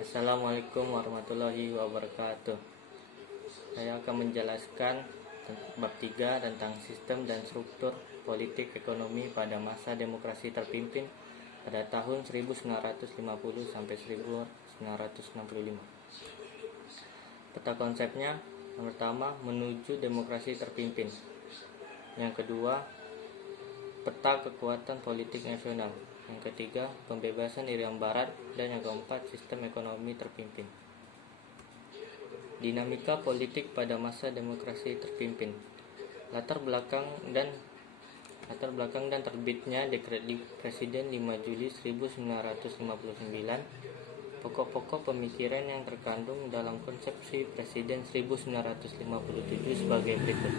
Assalamualaikum warahmatullahi wabarakatuh. Saya akan menjelaskan bab 3 tentang sistem dan struktur politik ekonomi pada masa demokrasi terpimpin pada tahun 1950 sampai 1965. Peta konsepnya, yang pertama, menuju demokrasi terpimpin. Yang kedua, peta kekuatan politik nasional. Yang ketiga, pembebasan Irian Barat. Dan yang keempat, sistem ekonomi terpimpin. Dinamika politik pada masa demokrasi terpimpin. Latar belakang dan terbitnya Dekret Presiden 5 Juli 1959. Pokok-pokok pemikiran yang terkandung dalam konsepsi Presiden 1957 sebagai berikut.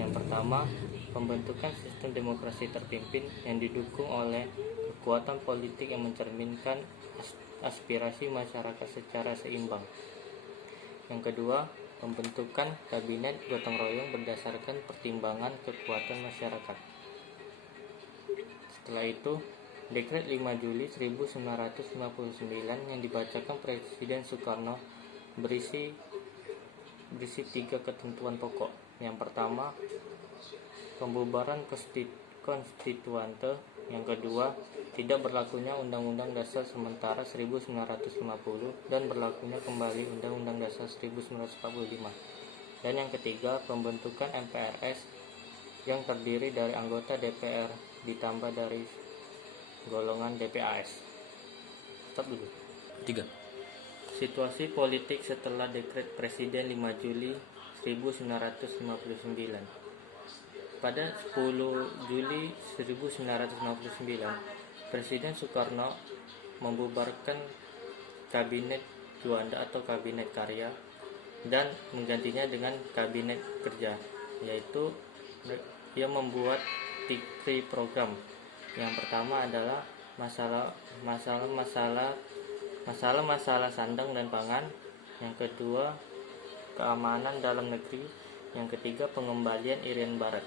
Yang pertama, pembentukan sistem demokrasi terpimpin yang didukung oleh kekuatan politik yang mencerminkan aspirasi masyarakat secara seimbang. Yang kedua, pembentukan kabinet gotong royong berdasarkan pertimbangan kekuatan masyarakat. Setelah itu, Dekret 5 Juli 1959 yang dibacakan Presiden Soekarno berisi 3 ketentuan pokok. Yang pertama, pembubaran konstituante. Yang kedua, tidak berlakunya Undang-Undang Dasar Sementara 1950 dan berlakunya kembali Undang-Undang Dasar 1945. Dan yang ketiga, pembentukan MPRS yang terdiri dari anggota DPR ditambah dari golongan DPAS. Stop dulu. 3. Situasi politik setelah Dekret Presiden 5 Juli 1959. Pada 10 Juli 1959, Presiden Soekarno membubarkan Kabinet Juanda atau Kabinet Karya dan menggantinya dengan Kabinet Kerja, yaitu ia membuat 3 program. Yang pertama adalah masalah sandang dan pangan. Yang kedua, keamanan dalam negeri. Yang ketiga, pengembalian Irian Barat.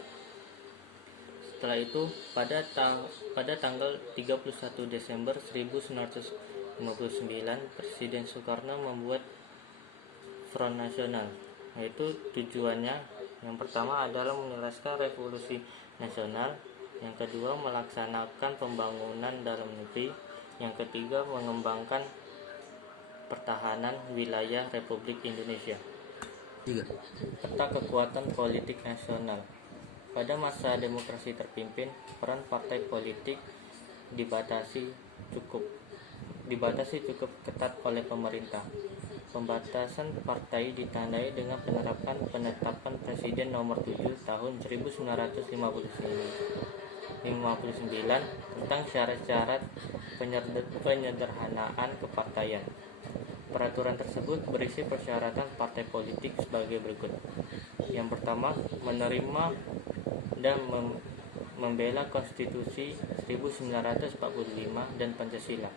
Setelah itu, pada tanggal 31 Desember 1959, Presiden Soekarno membuat Front Nasional, yaitu tujuannya yang pertama adalah menyelesaikan revolusi nasional, yang kedua melaksanakan pembangunan dalam negeri, yang ketiga mengembangkan pertahanan wilayah Republik Indonesia. 3. Peta kekuatan politik nasional. Pada masa demokrasi terpimpin, peran partai politik dibatasi cukup ketat oleh pemerintah. Pembatasan partai ditandai dengan penetapan Presiden nomor 7 tahun 1959 tentang syarat-syarat penyederhanaan kepartaian. Peraturan tersebut berisi persyaratan partai politik sebagai berikut. Yang pertama, menerima dan membela Konstitusi 1945 dan Pancasila.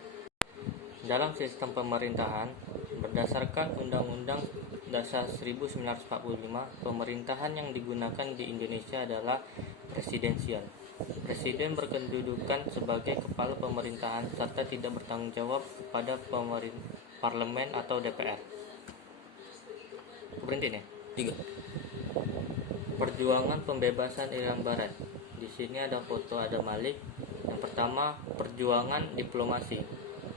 Dalam sistem pemerintahan, berdasarkan Undang-Undang Dasar 1945, pemerintahan yang digunakan di Indonesia adalah presidensial. Presiden berkedudukan sebagai kepala pemerintahan serta tidak bertanggung jawab pada parlemen atau DPR. Berhenti nih. 3. Perjuangan pembebasan Irian Barat. Di sini ada foto Adam Malik. Yang pertama, perjuangan diplomasi.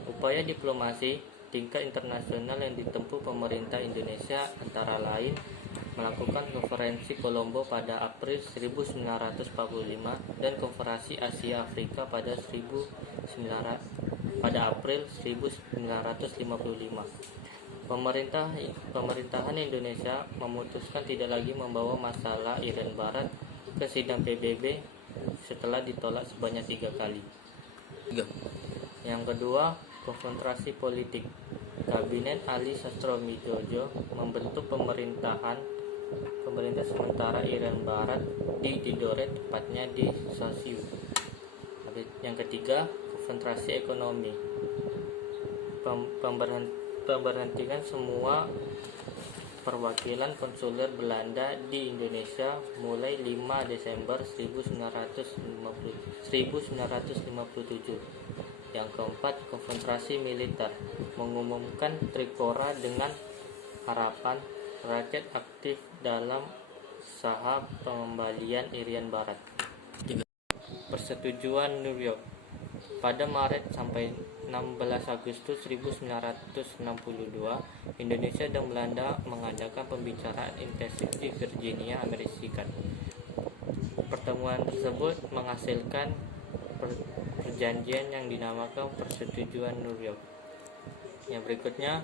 Upaya diplomasi tingkat internasional yang ditempuh pemerintah Indonesia antara lain melakukan konferensi Kolombo pada April 1945 dan konferensi Asia Afrika pada April 1955. Pemerintahan Indonesia memutuskan tidak lagi membawa masalah Irian Barat ke sidang PBB setelah ditolak sebanyak 3 kali. 3. Yang kedua, konfrontasi politik. Kabinet Ali Sastroamidjojo membentuk pemerintah sementara Irian Barat di Tidore, tepatnya di Sosiu. Yang ketiga, konfrontasi ekonomi. Pemberhentian semua perwakilan konsuler Belanda di Indonesia mulai 5 Desember 1957. Yang keempat, konfrontasi militer, mengumumkan Tripura dengan harapan rakyat aktif dalam usaha pengembalian Irian Barat. Persetujuan New York pada Maret sampai 16 Agustus 1962, Indonesia dan Belanda mengadakan pembicaraan intensif di Virginia, Amerika Serikat. Pertemuan tersebut menghasilkan perjanjian yang dinamakan Persetujuan New York. Yang berikutnya,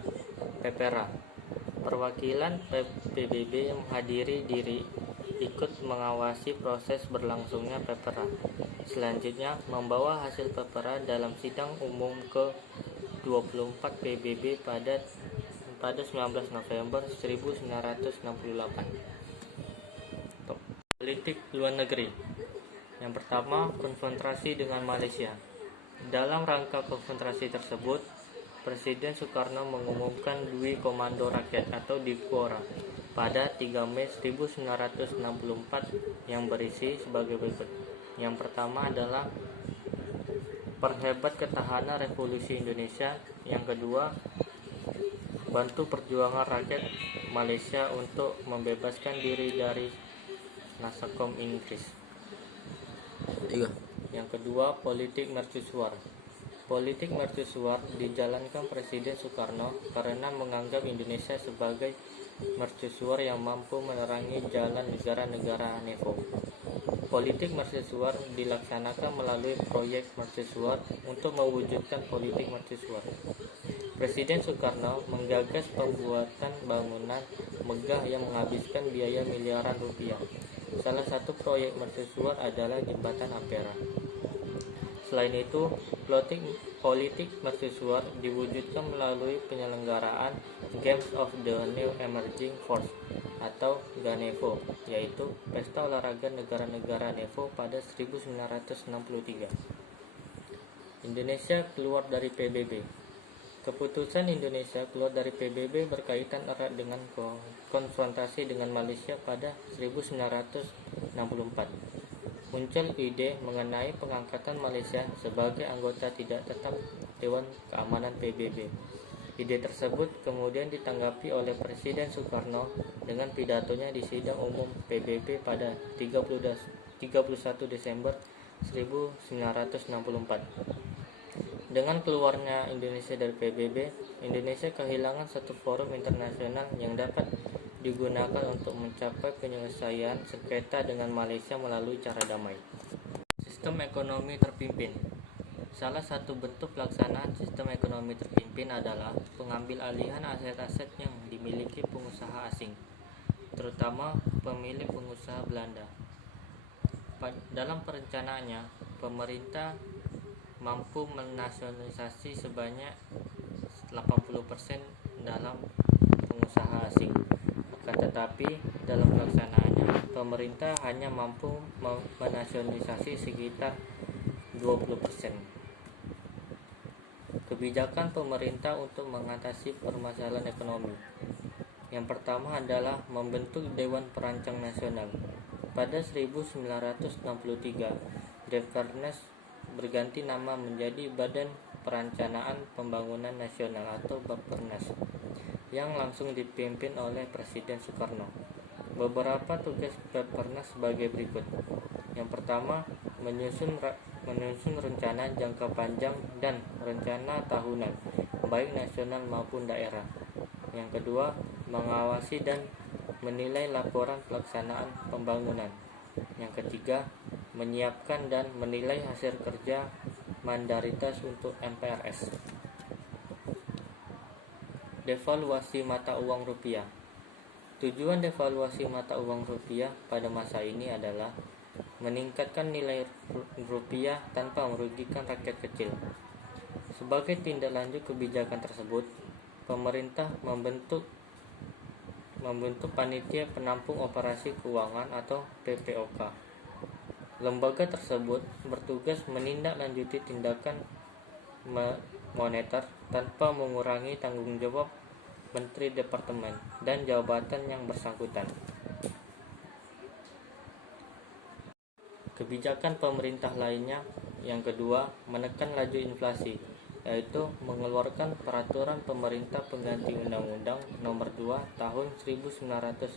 PEPERA. Perwakilan PBB yang menghadiri diri ikut mengawasi proses berlangsungnya PEPERA. Selanjutnya, membawa hasil PEPERA dalam sidang umum ke-24 PBB pada 19 November 1968. Politik luar negeri. Yang pertama, konfrontasi dengan Malaysia. Dalam rangka konfrontasi tersebut, Presiden Soekarno mengumumkan Dwi Komando Rakyat atau Dipora pada 3 Mei 1964 yang berisi sebagai berikut. Yang pertama adalah perhebat ketahanan Revolusi Indonesia. Yang kedua, bantu perjuangan rakyat Malaysia untuk membebaskan diri dari Nasakom Inggris. Yang kedua, politik mercusuar. Politik mercusuar dijalankan Presiden Soekarno karena menganggap Indonesia sebagai mercusuar yang mampu menerangi jalan negara-negara NEVO. Politik mercusuar dilaksanakan melalui proyek mercusuar untuk mewujudkan politik mercusuar. Presiden Soekarno menggagas pembuatan bangunan megah yang menghabiskan biaya miliaran rupiah. Salah satu proyek mercusuar adalah Jembatan Ampera. Selain itu, politik mercusuar diwujudkan melalui penyelenggaraan Games of the New Emerging Force atau GANEVO, yaitu Pesta Olahraga Negara-Negara NEVO pada 1963. Indonesia keluar dari PBB. Keputusan Indonesia keluar dari PBB berkaitan erat dengan konfrontasi dengan Malaysia pada 1964. Muncul ide mengenai pengangkatan Malaysia sebagai anggota tidak tetap Dewan Keamanan PBB. Ide tersebut kemudian ditanggapi oleh Presiden Soekarno dengan pidatonya di sidang umum PBB pada 31 Desember 1964. Dengan keluarnya Indonesia dari PBB, Indonesia kehilangan satu forum internasional yang dapat digunakan untuk mencapai penyelesaian sengketa dengan Malaysia melalui cara damai. Sistem ekonomi terpimpin. Salah satu bentuk pelaksanaan sistem ekonomi terpimpin adalah pengambil alihan aset-aset yang dimiliki pengusaha asing, terutama pemilik pengusaha Belanda. Dalam perencanaannya, pemerintah mampu menasionalisasi sebanyak 80% dalam pengusaha asing. Akan tetapi, dalam pelaksanaannya, pemerintah hanya mampu menasionalisasi sekitar 20%. Kebijakan pemerintah untuk mengatasi permasalahan ekonomi. Yang pertama adalah membentuk Dewan Perancang Nasional. Pada 1963, Deparnas berganti nama menjadi Badan Perencanaan Pembangunan Nasional atau Bappenas, yang langsung dipimpin oleh Presiden Soekarno. Beberapa tugas Bappenas sebagai berikut. Yang pertama, menyusun rencana jangka panjang dan rencana tahunan, baik nasional maupun daerah. Yang kedua, mengawasi dan menilai laporan pelaksanaan pembangunan. Yang ketiga, menyiapkan dan menilai hasil kerja mandaritas untuk MPRS. Devaluasi mata uang rupiah. Tujuan devaluasi mata uang rupiah pada masa ini adalah meningkatkan nilai rupiah tanpa merugikan rakyat kecil. Sebagai tindak lanjut kebijakan tersebut, pemerintah membentuk Panitia Penampung Operasi Keuangan atau PPOK. Lembaga tersebut bertugas menindaklanjuti tindakan moneter tanpa mengurangi tanggung jawab Menteri Departemen dan jabatan yang bersangkutan. Kebijakan pemerintah lainnya Yang kedua, menekan laju inflasi, yaitu mengeluarkan peraturan pemerintah pengganti Undang-Undang Nomor 2 Tahun 1959.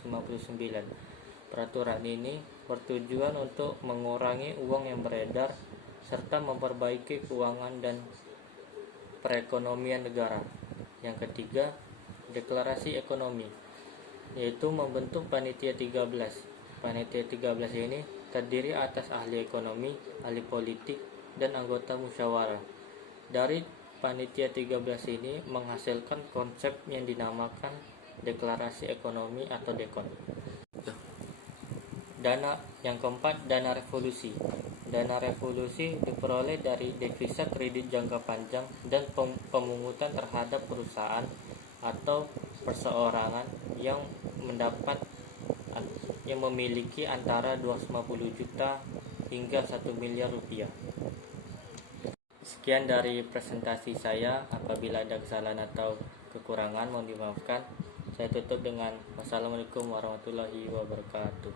Peraturan ini bertujuan untuk mengurangi uang yang beredar serta memperbaiki keuangan dan perekonomian negara. Yang ketiga, deklarasi ekonomi, yaitu membentuk Panitia 13. Panitia 13 ini terdiri atas ahli ekonomi, ahli politik, dan anggota musyawarah. Dari Panitia 13 ini menghasilkan konsep yang dinamakan Deklarasi Ekonomi atau DEKON. Yang keempat, dana revolusi. Dana revolusi diperoleh dari devisa kredit jangka panjang dan pemungutan terhadap perusahaan atau perseorangan yang memiliki antara 250 juta hingga 1 miliar rupiah. Sekian dari presentasi saya. Apabila ada kesalahan atau kekurangan mohon dimaafkan. Saya tutup dengan wassalamualaikum warahmatullahi wabarakatuh.